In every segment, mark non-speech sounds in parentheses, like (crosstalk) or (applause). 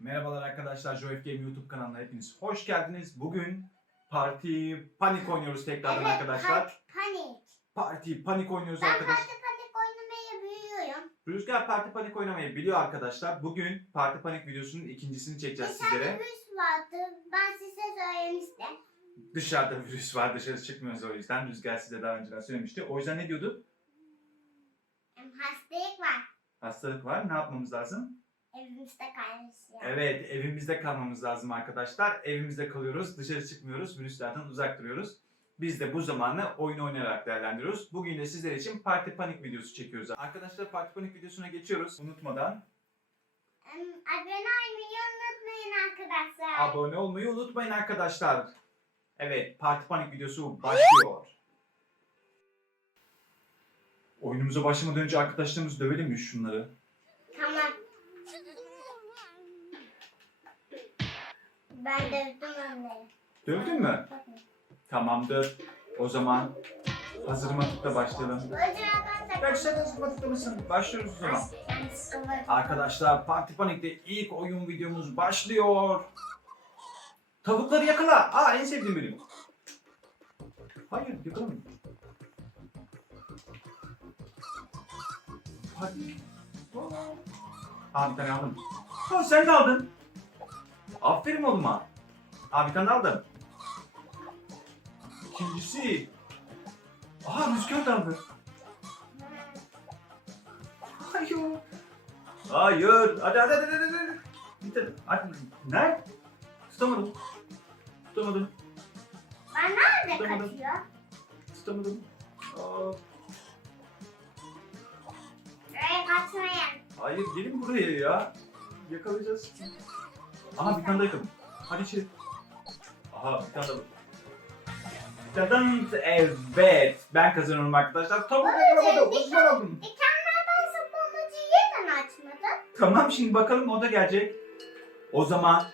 Merhabalar arkadaşlar, JoF Game YouTube kanalına hepiniz hoş geldiniz. Bugün Parti Panik oynuyoruz tekrardan Evet, arkadaşlar. pa- panik. Parti Panik oynuyoruz Ben arkadaşlar. parti panik oynamayı biliyorum. Rüzgar Parti Panik oynamayı biliyor arkadaşlar. Bugün Parti Panik videosunun ikincisini çekeceğiz Dışarıda sizlere. virüs vardı. Ben size söylemiştim. Dışarıda virüs var, dışarı çıkmıyoruz o yüzden. Rüzgar size daha önceden söylemişti. O yüzden ne diyordu? Hastalık var. Hastalık var, ne yapmamız lazım? Evimizde kalmışız. Evet, evimizde kalmamız lazım arkadaşlar. Evimizde kalıyoruz, dışarı çıkmıyoruz, virüslerden uzak duruyoruz. Biz de bu zamanı oyun oynayarak değerlendiriyoruz. Bugün de sizler için Parti Panik videosu çekiyoruz. Arkadaşlar Parti Panik videosuna geçiyoruz. Unutmadan abone olmayı unutmayın arkadaşlar. abone olmayı unutmayın arkadaşlar. Evet, Parti Panik videosu başlıyor. Oyunumuza başlamadan önce arkadaşlarımız dövelim mi şunları? Ben dövdüm onları. Dövdün mü? Tamamdır. O zaman hazır matıkla başlayalım. Ben sen hazır matıkla mısın? Başlıyoruz o zaman. Arkadaşlar Parti Panik'te ilk oyun videomuz başlıyor. Tavukları yakala. Aa en sevdiğim bölüm. Hayır yakalamıyorum. Hadi. Aa bir tane aldım. Aa sen de aldın. Aferin oğluma. Aa bir tane aldım. İkincisi. Aha rüzgar da aldı. Hayır. Hayır. Hadi hadi hadi hadi. hadi. Tane. Hadi. Ne? Tutamadım. Tutamadım. Ben nerede Tutamadım. kaçıyor? Tutamadım. Aa, Buraya kaçmayın. hayır gelin buraya ya. Yakalayacağız. Aha bir tane daha yakaladım. Hadi içeri. Aha bir tane daha. Tadan evet ben kazanıyorum arkadaşlar. Tavuk yakalamadım. Uzman aldım. Dikenlerden sapılmacı yeniden açmadın. Tamam şimdi bakalım o da gelecek. O zaman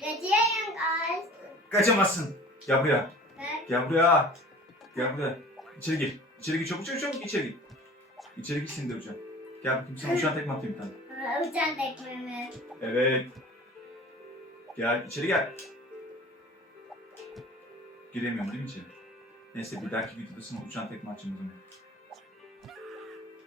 guys. kaçamazsın. Gel buraya. Gel buraya. Gel buraya. İçeri gir. İçeri gir çabuk çabuk çabuk içeri gir. İçeri gir seni döveceğim. Gel bakayım sana uçan tekme atayım bir tane. Uçan tekmemi. Evet. Gel içeri gel. Giremiyorum değil mi içeri? Neyse bir dahaki videoda sana uçan tekme atacağım o zaman.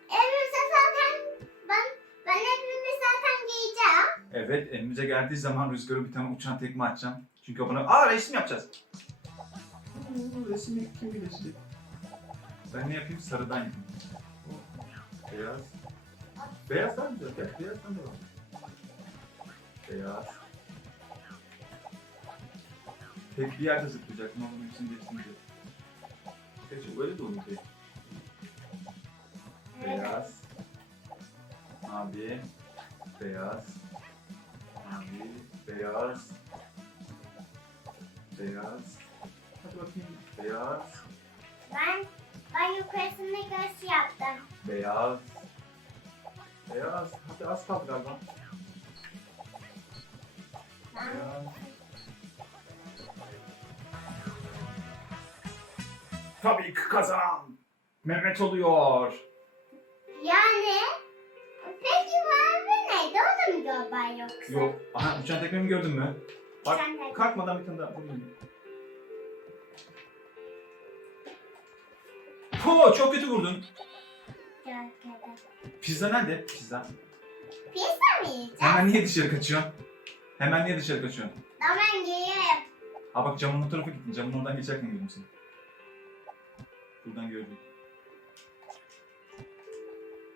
Evimize zaten ben ben evimi zaten giyeceğim. Evet elimize geldiği zaman rüzgarı bir tane uçan tekme atacağım. Çünkü bana... Aa resim yapacağız. Oo, Resim kim bilecek? Ben ne yapayım? Sarıdan yapayım. Beyaz. Beyaz daha güzel. Gel beyazdan devam. Beyaz. Tek bir yerde zıplayacaktım ama bunun için geçsince. Gerçi öyle de be. Beyaz. Mavi. Beyaz. Mavi. Beyaz. Beyaz. Hadi bakayım. Beyaz. Ben ben yukarısında göz yaptım. Beyaz. Beyaz. Hadi az kaldı galiba. Tabii ki kazan. Mehmet oluyor. yani peki mavi neydi? O da mı göbek yoksa? Yok. Aha uçan tekmemi gördün mü? Bak Uçan tekme. kalkmadan bir tane daha vurayım. Po çok kötü vurdun. Gökede. Pizza nerede? Pizza. Pizza mı yiyeceğiz? Hemen niye dışarı kaçıyorsun? Hemen niye dışarı kaçıyorsun? Hemen giyerim. Ha bak camın o tarafa gittin. Camın oradan geçerken gördüm seni. Buradan gördüm.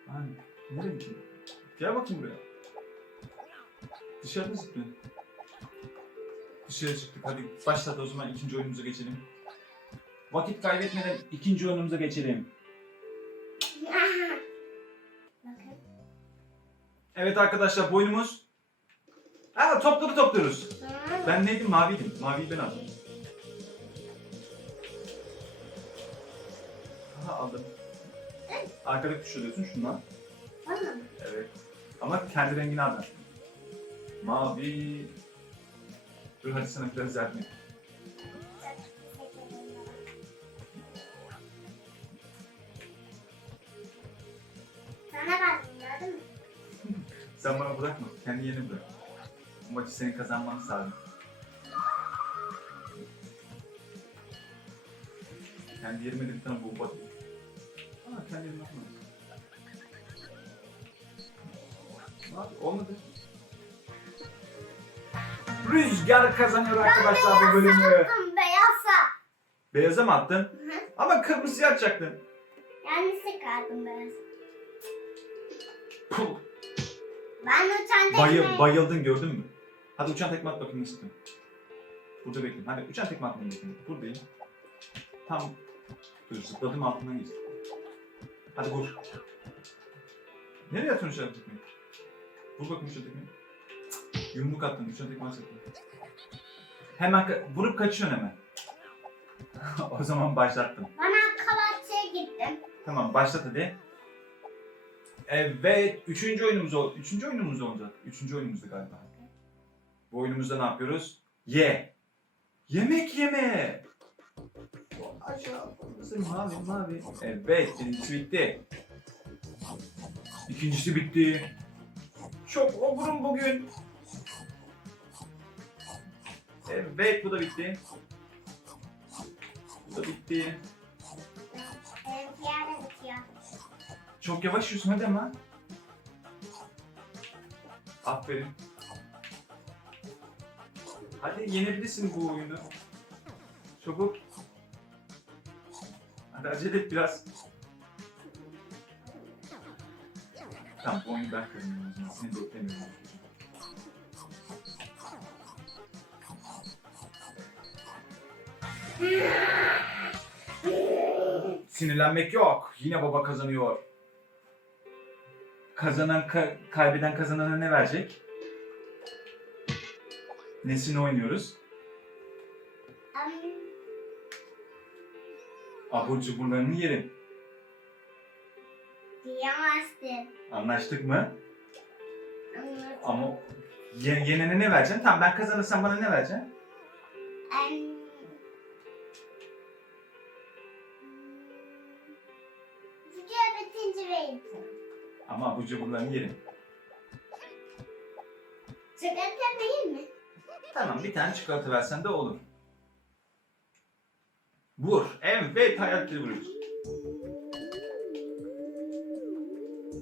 Hani nereye gittin? Gel bakayım buraya. Dışarıda zıplıyorsun. Dışarı çıktık. Hadi başladı o zaman ikinci oyunumuza geçelim. Vakit kaybetmeden ikinci oyunumuza geçelim. Evet arkadaşlar bu oyunumuz... Aa topları topluyoruz. Ben neydim? Maviydim. Maviyi ben aldım. Aha aldım. Arkadaki tuşu alıyorsun şundan. Evet. Ama kendi rengini aldın. Mavi. Dur hadi sana biraz yardım edeyim. Kendi yerini bırak. Bu maçı senin kazanmanı sağlayayım. Kendi yerime de bir tane bomba atayım. Aa kendi yerime atmadım. Abi olmadı. Rüzgar kazanıyor arkadaşlar bu bölümü. Bakın beyazsa. Beyaza mı attın? Hı. Ama kırmızıya atacaktın. Yanlışlık kaldım beyaz. Puh. Ben uçan Bayı, tekmeyi- bayıldın gördün mü? Hadi uçan tekme at bakayım nasıl Burada bekleyin. Hadi uçan tekme atmayı bekleyin. Buradayım. Tam dur zıpladım altından geçtim. Hadi vur. Nereye atıyorsun uçan tekmeyi? Vur bakayım uçan tekmeyi. Yumruk attın uçan tekme at sakın. Hemen ka- vurup kaçıyorsun hemen. (laughs) o zaman başlattım. Bana kalatçıya gittim. Tamam başlat hadi. Evet, üçüncü oyunumuz oldu. Üçüncü oyunumuz olacak. Üçüncü oyunumuzdu galiba. Bu oyunumuzda ne yapıyoruz? Ye. Yemek yeme. Aşağı mavi mavi. Evet, birincisi bitti. İkincisi bitti. Çok ogurum bugün. Evet, bu da bitti. Bu da bitti. Çok yavaş yiyorsun hadi ama. Aferin. Hadi yenebilirsin bu oyunu. Çabuk. Hadi acele et biraz. Tamam bu oyunu ben kazanıyorum. Seni beklemiyorum. Sinirlenmek yok. Yine baba kazanıyor. Kazanan ka- kaybeden kazanana ne verecek? Nesini oynuyoruz? Abur cuburlarını yerim. diyemezsin. Anlaştık mı? Anladım. Ama ye- yenene ne vereceksin? Tamam ben kazanırsam bana ne vereceksin? Em, Video bitince vereceğim. Ama abur cuburlarını yerim. Çikolata değil mi? Tamam bir tane çikolata versen de olur. Vur. Evet vuruyoruz.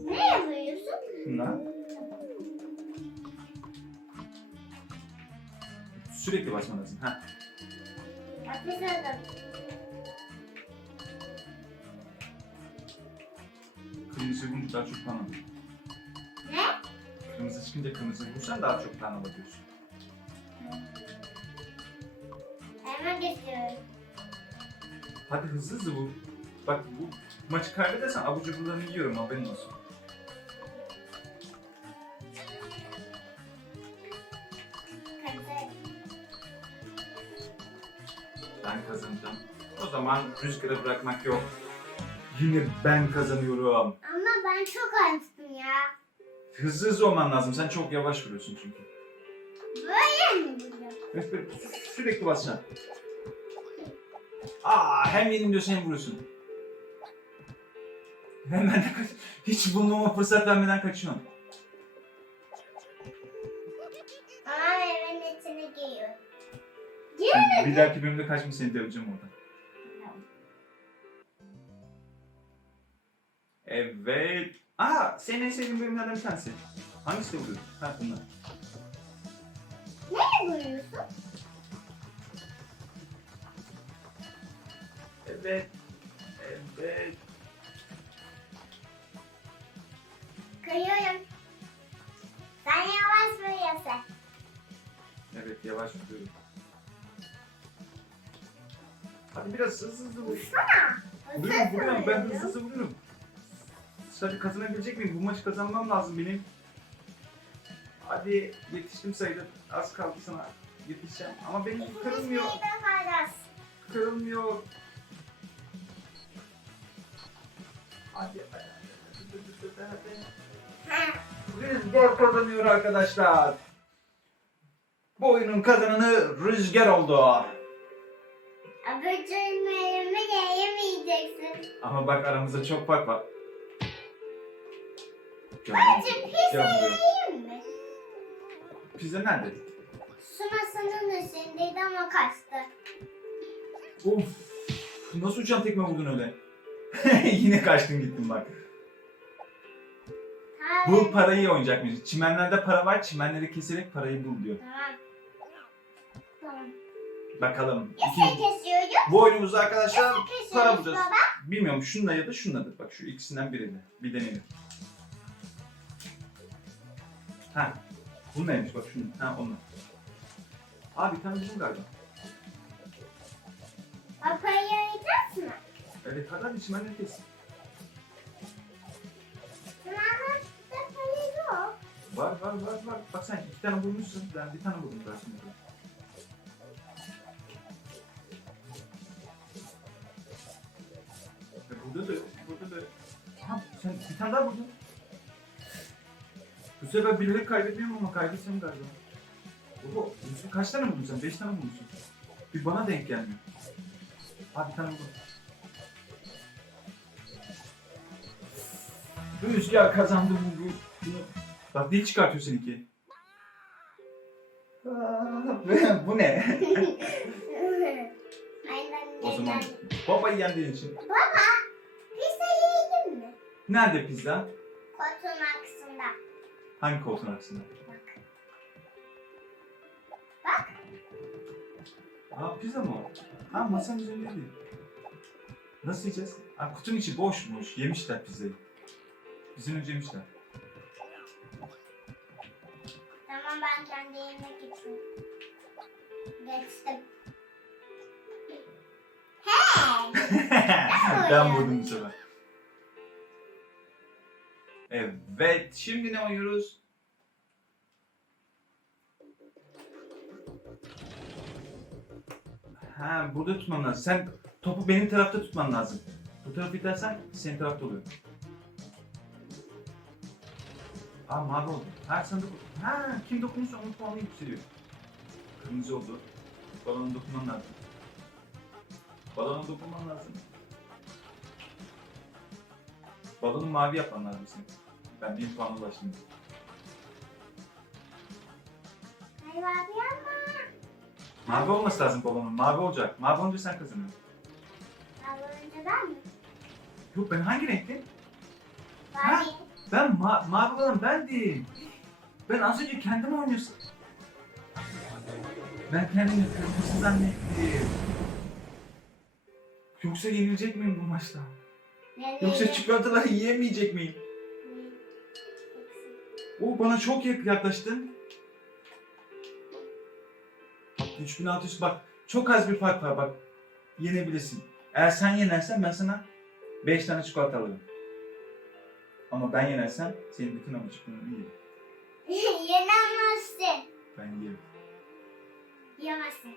Nereye vuruyorsun? Şundan. Sürekli basman lazım. Ha. Adam. Kırmızı vurunca daha çok kan alıyor. Ne? Kırmızı çıkınca kırmızı vursan daha çok kan alıyorsun. Hemen geçiyorum. Hadi hızlı hızlı vur. Bak bu maçı kaybedersen abur cuburlarını yiyorum haberin olsun. Ben kazanacağım. O zaman rüzgarı bırakmak yok. Yine ben kazanıyorum. Ama ben çok açtım ya. Hızlı hızlı olman lazım. Sen çok yavaş vuruyorsun çünkü. Böyle mi vuruyor? Evet, böyle sürekli basacaksın. Aa, hem yenin diyorsun hem vuruyorsun. Hemen de (laughs) kaç. Hiç bulmama fırsat vermeden kaçıyorsun. Ama evin içine giriyor. Gir. Bir dahaki bölümde kaçma seni döveceğim orada. Evet. Aa, senin en sevdiğin bölümlerden bir tanesi. Hangisi vuruyor? Ha bunlar. Nereye vuruyorsun? Evet. Evet. Kıyıyorum. Sen yavaş vuruyorsun. Evet yavaş vuruyorum. Hadi biraz hızlı hızlı vur. Vursana. Vuruyorum vuruyorum ben hızlı hızlı vuruyorum. Hadi kazanabilecek miyim? Bu maçı kazanmam lazım benim. Hadi yetiştim sayılır. Az kaldı sana. Yetişeceğim. Ama benim kırılmıyor. De. Kırılmıyor. Hadi. Ha. Rüzgar kazanıyor arkadaşlar. Bu oyunun kazananı Rüzgar oldu. Abicimlerimi yiyemeyeceksin. Ama bak aramızda çok fark var. Bence gel pizza buraya. yiyeyim mi? pizza nerede? Su masanın üstündeydi ama kaçtı. Of. Nasıl uçan tekme vurdun öyle? (laughs) Yine kaçtın gittin bak. Bul parayı oynayacakmış. Çimenlerde para var. Çimenleri keserek parayı bul diyor. Tamam. Tamam. Bakalım. Ya İkinci- sen kesiyoruz. Bu oyunumuzda arkadaşlar Ya sen para bulacağız. baba. Bilmiyorum şununla ya da şunladır. Bak şu ikisinden biriyle. Bir deneyelim. Ha. Bu neymiş bak şunu. Ha onunla. Abi bir tane bizim galiba. Papayı yiyeceğiz mi? Evet hadi hadi çimenleri kes. Sınavda papayı yok. Var var var var. Bak sen iki tane bulmuşsun. Ben bir tane buldum daha şimdi. E burada da, burada da. Ha sen bir tane daha buldun. Bu sefer birileri kaybetmiyorum ama kaybetsem galiba. Oho, Yusuf kaç tane buldun sen? Beş tane bulmuşsun. Bir bana denk gelmiyor. Ha bir tane buldum. Rüzgar kazandı bu, bu, bunu. Bak dil çıkartıyor seninki. Aa, bu ne? Aynen. o zaman aynen. baba yendiğin için. Baba, pizza yedin mi? Nerede pizza? Arkasında. Hangi koltuğun arkasında? Bak. Aa pizza mı o? Ha masanın üzerinde değil. Nasıl yiyeceğiz? Ha kutunun içi boşmuş. Yemişler pizzayı. Bizim önce yemişler. Tamam ben kendi yerime geçiyorum. Geçtim. Hey! (laughs) ben vurdum bu sefer. Evet, şimdi ne oynuyoruz? Ha, burada tutman lazım. Sen topu benim tarafta tutman lazım. Bu tarafı itersen senin tarafta oluyor. Aa mavi oldu. Ha sen dokun. Ha kim dokunursa onun puanı yükseliyor. Kırmızı oldu. Balona dokunman lazım. Balona dokunman lazım. Balonu mavi yapman lazım senin. Ben bir puanla ulaştım. Hayır abi ama. Mavi olması lazım balonun. Mavi olacak. Mavi olunca sen kazanıyorsun. Abi önce ben mi? Yok ben hangi renktim? Ha? Abi. Ben ma mavi olan bendim. Ben az önce kendim oynuyorsam. Ben kendimi kırmızı zannettim. Yoksa yenilecek miyim bu maçta? Yoksa çikolataları yiyemeyecek miyim? O bana çok yak- yaklaştın. 3600 bak çok az bir fark var bak. Yenebilirsin. Eğer sen yenersen ben sana 5 tane çikolata alırım. Ama ben yenersem senin bütün ama çikolatalarını yerim. Yenemezsin. Ben yerim. Yemezsin.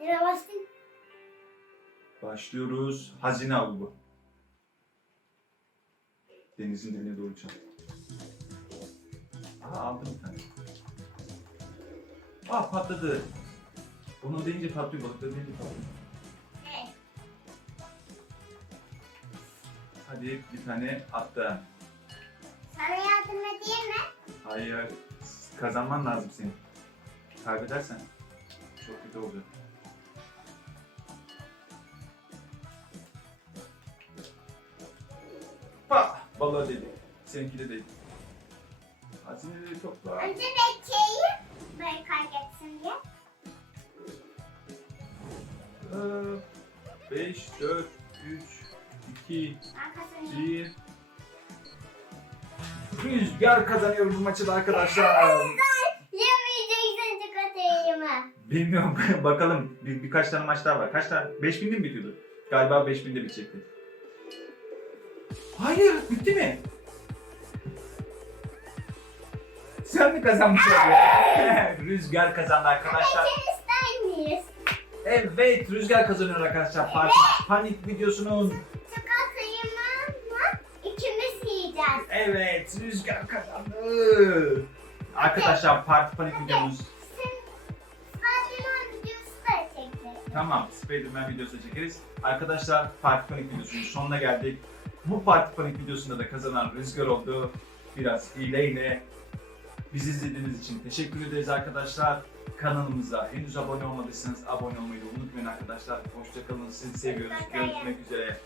Yemezsin. Başlıyoruz. Hazine avı bu. Denizin dibine doğru çal. Aa aldım bir tane. Aa patladı. Onu deyince patlıyor, balıkları deyince patlıyor. Hadi bir tane attı. Sana yardım edeyim mi? Hayır, kazanman lazım senin. Kaybedersen çok kötü olacak. Pa! Balığı değdi. Seninki de değdi. Hazineleri topla. Önce bekleyeyim. Böyle kaybetsin diye. 5, 4, 3, 2, Arkasını 1. Rüzgar kazanıyor bu maçı da arkadaşlar. Yemeyeceksin çikolatayı yeme. Bilmiyorum (laughs) bakalım bir, birkaç tane maç daha var. Kaç tane? 5000'de mi bitiyordu? Galiba 5000'de bitecekti. Hayır bitti mi? Sen mi kazanmışsın? Rüzgar kazandı arkadaşlar. İkimiz. Evet Rüzgar kazanıyor arkadaşlar. Parti, panik videosunun. Çikolata yemem ama ikimiz yiyeceğiz. Evet Rüzgar kazandı. Arkadaşlar parti panik videomuz. Spiderman videosu da çekeceğiz. Tamam, Spider-Man videosu çekeriz. Arkadaşlar Parti Panik videosunun sonuna geldik. Bu Parti Panik videosunda da kazanan Rüzgar oldu. Biraz hileyle Bizi izlediğiniz için teşekkür ederiz arkadaşlar. Kanalımıza henüz abone olmadıysanız abone olmayı unutmayın arkadaşlar. Hoşçakalın. Sizi seviyoruz. Görüşmek üzere.